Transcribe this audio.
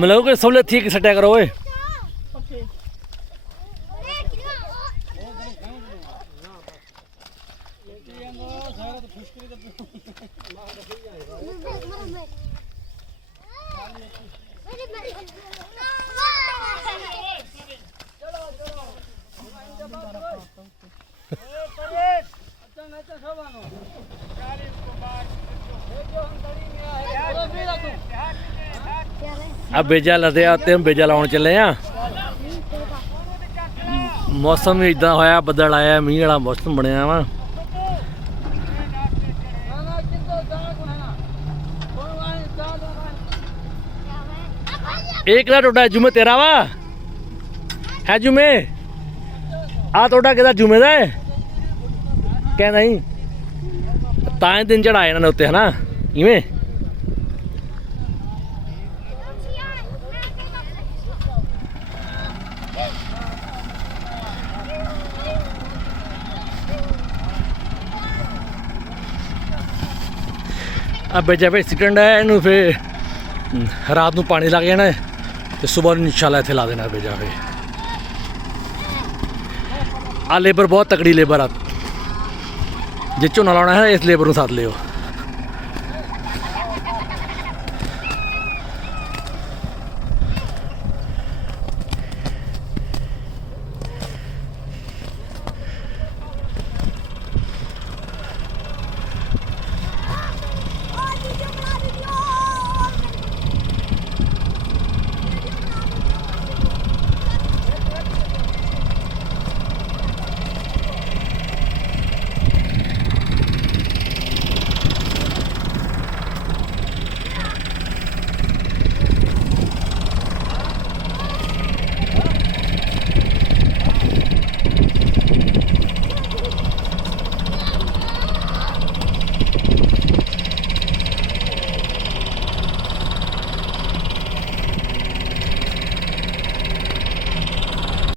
मिलो के सबले थी कि सट्या करो ओए अब बेजा लदे आते हम बेजा लाउन चले आ मौसम भी इदा होया बदल आया मीह वाला मौसम बनया वा एक ना टोडा जुमे तेरा वा है जुमे आ टोडा कि जुमे दा क्या नहीं तां दिन चढ़ाए इन्होंने उत्ते है ना इवें अब बेजा पे एक्सीडेंट है इनू फिर रात को पानी लग जाना है तो सुबह इंशाल्लाह इत्थे ला देना बेजा पे आ लेबर बहुत तकड़ी लेबर आ जे झोना लाना है इस लेबर को साथ लियो